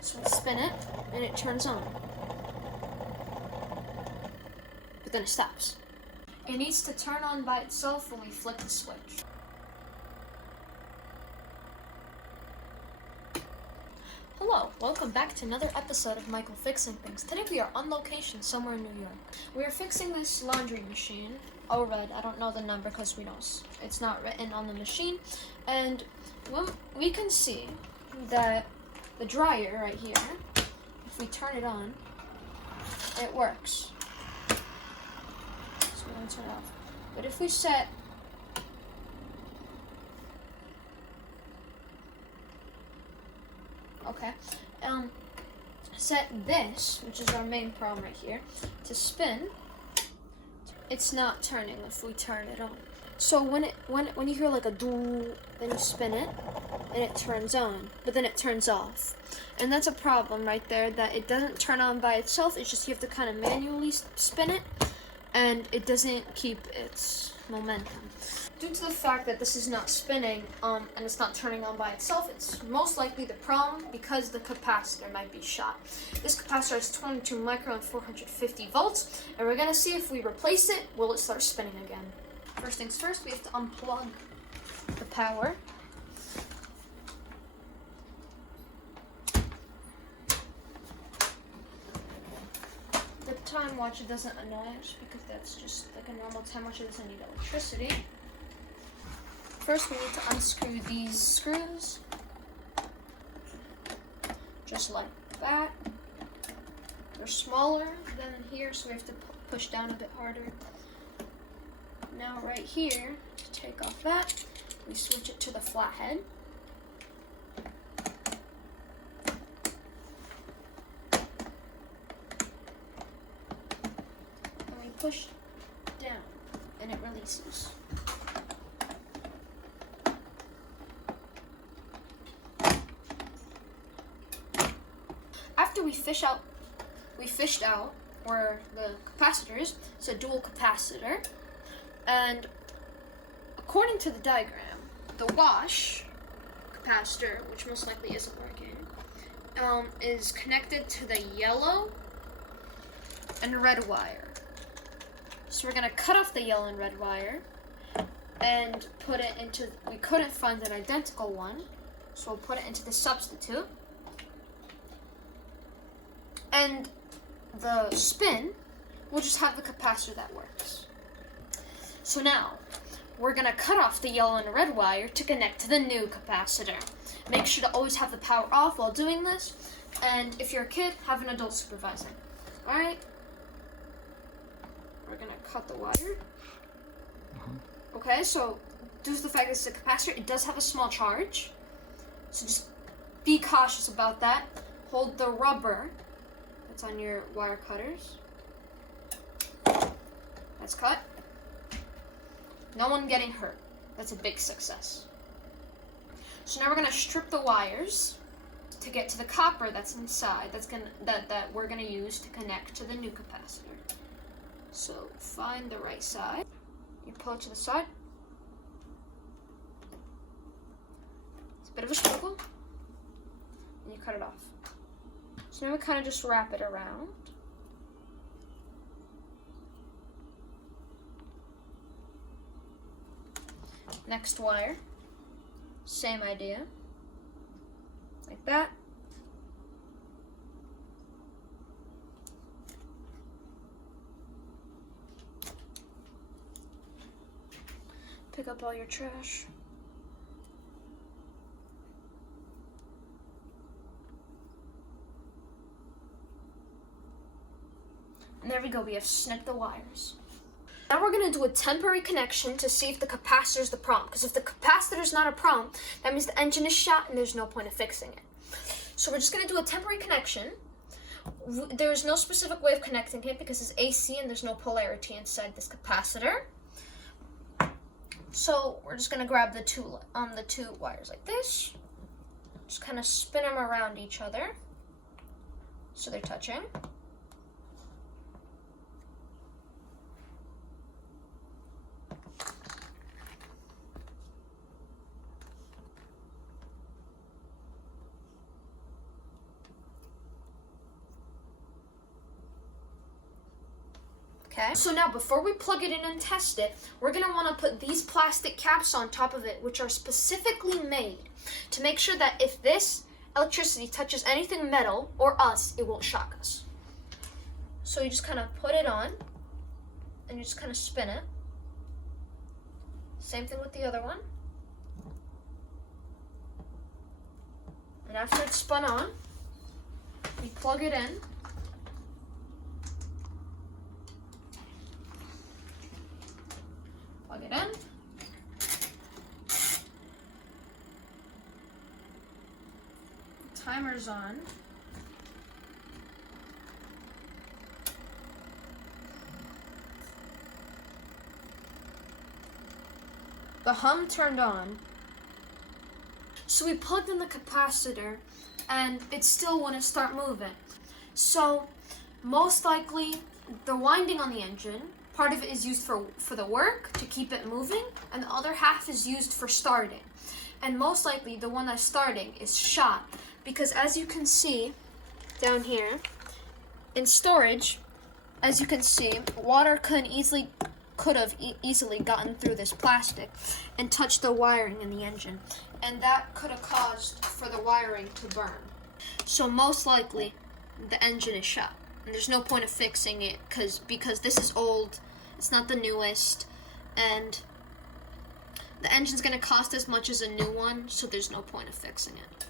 So we spin it, and it turns on. But then it stops. It needs to turn on by itself when we flick the switch. Hello, welcome back to another episode of Michael Fixing Things. Today we are on location somewhere in New York. We are fixing this laundry machine, TOREAD. I don't know the number because it's not written on the machine. And we can see that the dryer right here, if we turn it on, it works. So we're going to turn it off. But if we set set this, which is our main problem right here, to spin, it's not turning if we turn it on. So when you hear like a doo, then you spin it and it turns on, but then it turns off. And that's a problem right there, that it doesn't turn on by itself. It's just you have to kind of manually spin it, and it doesn't keep its momentum. Due to the fact that this is not spinning and it's not turning on by itself, it's most likely the problem because the capacitor might be shot. This capacitor is 22 micro and 450 volts, and we're going to see if we replace it, will it start spinning again. First things first, we have to unplug the power. The time watch doesn't annoy us because that's just like a normal time watch. It doesn't need electricity. First, we need to unscrew these screws, just like that. They're smaller than here, so we have to push down a bit harder. Now right here, to take off that, we switch it to the flathead. And we push down, and it releases. After we fished out where the capacitor is. It's a dual capacitor. And according to the diagram, the wash capacitor, which most likely isn't working, is connected to the yellow and red wire. So we're gonna cut off the yellow and red wire and put it into, we couldn't find an identical one, so we'll put it into the substitute. And the spin, we'll just have the capacitor that works. So now, we're gonna cut off the yellow and red wire to connect to the new capacitor. Make sure to always have the power off while doing this, and if you're a kid, have an adult supervising. Alright? We're gonna cut the wire. Okay, so due to the fact that it's a capacitor, it does have a small charge. So just be cautious about that. Hold the rubber that's on your wire cutters. That's cut. No one getting hurt. That's a big success. So now we're gonna strip the wires to get to the copper that's inside. That we're gonna use to connect to the new capacitor. So find the right side. You pull it to the side. It's a bit of a struggle. And you cut it off. So now we kind of just wrap it around. Next wire, same idea, like that. Pick up all your trash. And there we go, we have snipped the wires. Now we're going to do a temporary connection to see if the capacitor is the problem. Because if the capacitor is not a problem, that means the engine is shot and there's no point of fixing it. So we're just going to do a temporary connection. There's no specific way of connecting it because it's AC and there's no polarity inside this capacitor. So we're just going to grab the two wires like this. Just kind of spin them around each other so they're touching. Okay, so now before we plug it in and test it, we're gonna wanna put these plastic caps on top of it, which are specifically made to make sure that if this electricity touches anything metal or us, it won't shock us. So you just kind of put it on and you just kind of spin it. Same thing with the other one. And after it's spun on, we plug it in. Plug it in. Timer's on. The hum turned on. So we plugged in the capacitor and it still wouldn't start moving. So most likely the winding on the engine, part of it is used for the work to keep it moving, and the other half is used for starting. And most likely the one that's starting is shot, because as you can see down here in storage, as you can see, water could have easily gotten through this plastic and touched the wiring in the engine, and that could have caused for the wiring to burn. So most likely the engine is shot, and there's no point of fixing it because this is old, it's not the newest, and the engine's going to cost as much as a new one, so there's no point of fixing it.